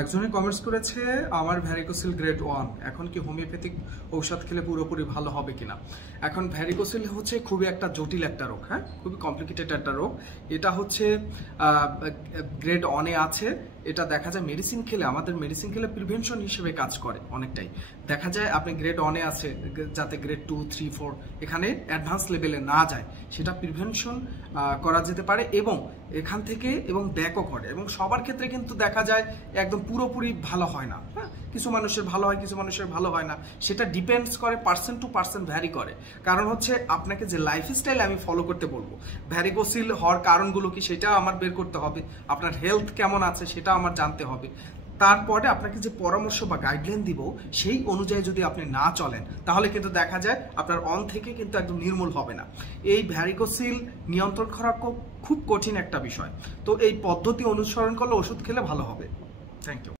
একজনে কমেন্টস করেছে আমার ভ্যারিকোসিল গ্রেড 1 এখন কি হোমিওপ্যাথিক ঔষধ খেলে পুরোপুরি ভালো হবে কিনা। এখন ভ্যারিকোসিল হচ্ছে খুবই একটা জটিল একটা রোগ, হ্যাঁ, খুবই কমপ্লিকেটেড একটা রোগ। এটা হচ্ছে গ্রেড 1-এ আছে। এটা দেখা যায় মেডিসিন খেলে, আমাদের মেডিসিন খেলে প্রিভেনশন হিসেবে কাজ করে অনেকটাই। দেখা যায় আপনি গ্রেড 1-এ আছে, যাতে গ্রেড 2, 3, 4 এখানে অ্যাডভান্স লেভেলে না যায়, সেটা প্রিভেনশন করা যেতে পারে এবং এখান থেকে এবং ব্যাকও করে। এবং সবার ক্ষেত্রে কিন্তু দেখা যায় একদম পুরোপুরি ভালো হয় না, হ্যাঁ, কিছু মানুষের ভালো হয়, কিছু মানুষের ভালো হয় না। সেটা ডিপেন্ডস করে পার্সন টু পার্সন, ভ্যারি করে। কারণ হচ্ছে আপনাকে যে লাইফস্টাইল আমি ফলো করতে বলবো, ভ্যারিকোসিল হওয়ার কারণগুলো কি সেটা আমার বের করতে হবে, আপনার হেলথ কেমন আছে সেটা আমার জানতে হবে। তারপরে আপনাকে যে পরামর্শ বা গাইডলাইন দিব সেই অনুযায়ী যদি আপনি না চলেন, তাহলে কিন্তু দেখা যায় আপনার অন থেকে কিন্তু একদম নির্মূল হবে না। এই ভ্যারিকোসিল নিয়ন্ত্রণ করা খুব কঠিন একটা বিষয়। তো এই পদ্ধতি অনুসরণ করলে ওষুধ খেলে ভালো হবে। Thank you.